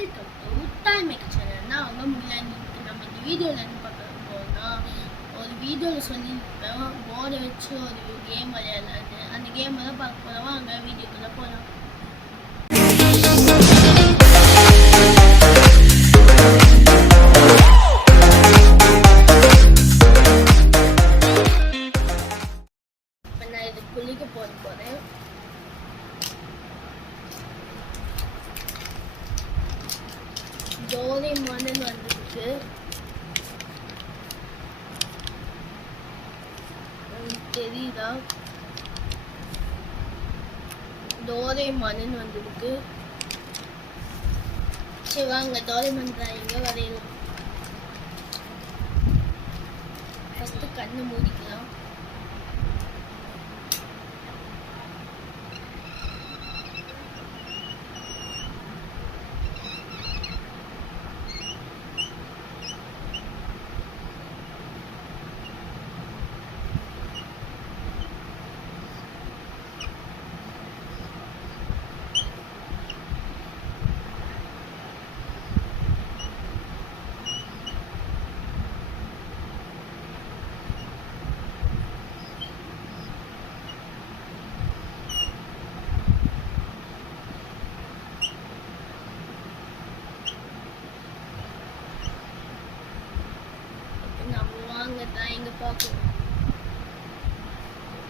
Welcome to time make channel. நான் அவங்க முன்னாடி நம்ம இந்த வீடியோவில் என்ன பார்க்க போகிறோம்னா, ஒரு வீடியோவில் சொல்லியிருப்பேன் போர்டை வச்சு ஒரு கேம் விளையாடலான்னு. அந்த கேம் தான் பார்க்க போகிறோம். அங்கே வீடியோக்குள்ளே போகலாம். இப்போ நான் இது குளிக்க போகிறேன். டோரேமான் வந்திருக்கு. தெரியுதா? டோரேமான் வந்திருக்கு. சரி வாங்க டோரேமான் இங்க வரையலாம். ஃபர்ஸ்ட் கண்ணு மூடிக்கலாம். தான் எங்க பார்க்கணும்.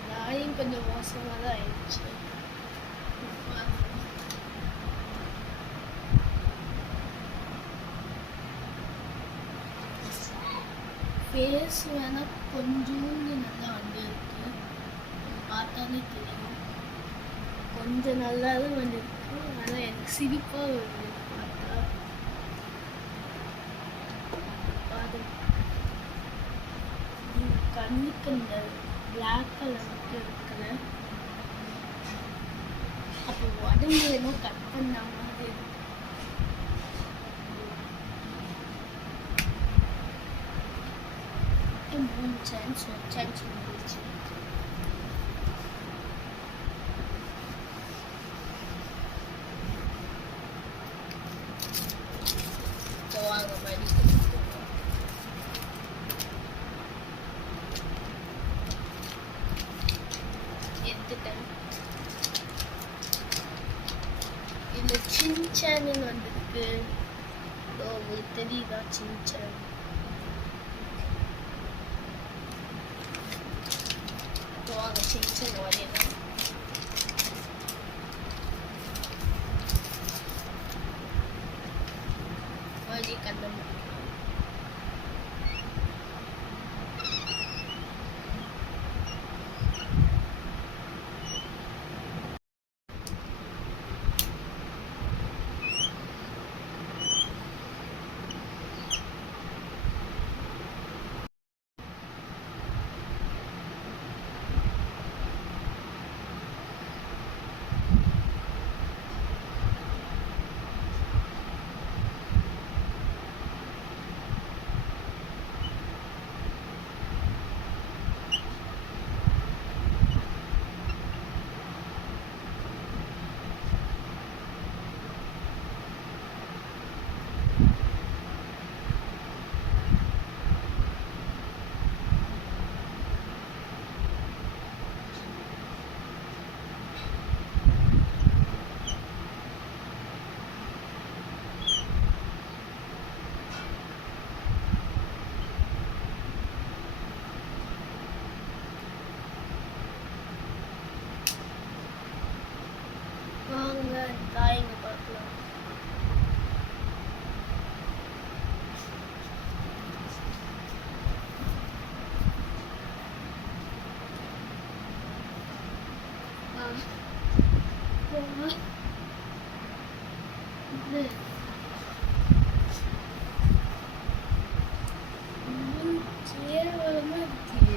நாயும் கொஞ்சம் மோசமாக தான் ஆயிடுச்சு. ஃபேஸ் வேணா கொஞ்சோண்டு நல்லா வந்துருக்கு, பார்த்தாலே தெரியும். கொஞ்சம் நல்லா தான் வந்துருக்கு. ஆனால் எனக்கு சிரிப்பாக வருது பார்த்தா. கண்ணுக்கு இந்த பிளாக் கலர் மட்டும் இருக்குல்ல, அப்போ உடம்பு ஏதோ கட் பண்ண மாதிரி இருக்கு. 3 சான்ஸ் வந்துச்சு. வாங்க மாதிரி இந்த சின்சான் வந்திருக்கு. உங்களுக்கு தெரியுதா சின்சான்? வாங்க சின்சான் வரையலாம். வழி கண்ண தாயங்க பார்க்கலாம்.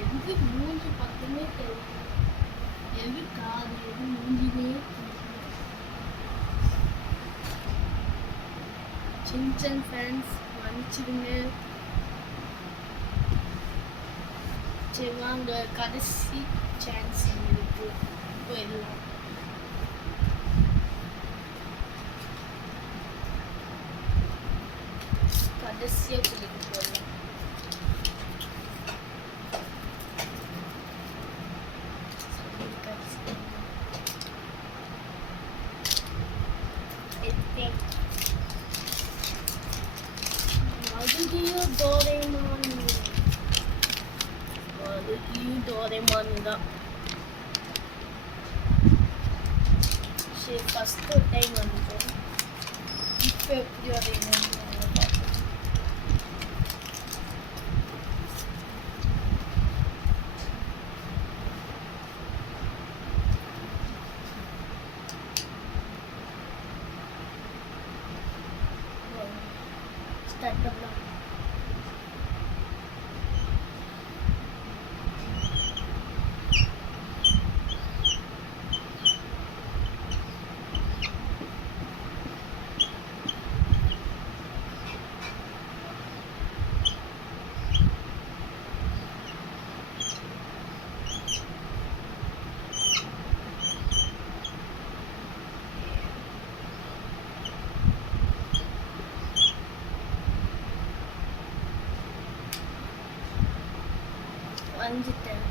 எது மூன்று பக்கமே தெரியும். எது காது எது மூஞ்சிலே. சின்சான் ஃபேன்ஸ் மன்னிச்சிடுங்க. சரி வாங்க கடைசி சான்ஸ் எங்களுக்கு போயிடலாம். கடைசியாக குளிக்க போடலாம். டோரேமான் தான். சரி, ஃபர்ஸ்ட் ஒரு டைம் வந்துட்டோம். இப்போ எப்படி வரையணும் பார்ப்போம். ஸ்டார்ட் பண்ணலாம். வந்துட்டேன்.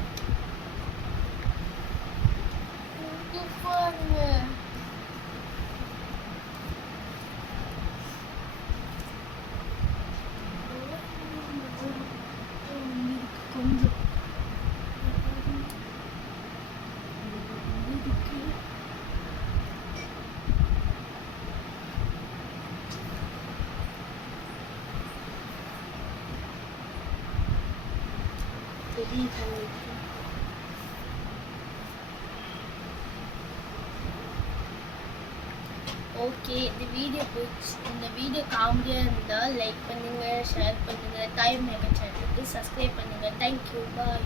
பாருங்க, கொஞ்சம் ஓகே. இந்த வீடியோ காமெடியாக இருந்தால் லைக் பண்ணுங்கள், ஷேர் பண்ணுங்கள், டைம் மேக்கர் சேனலுக்கு சப்ஸ்கிரைப் பண்ணுங்கள். தேங்க்யூ, பாய்.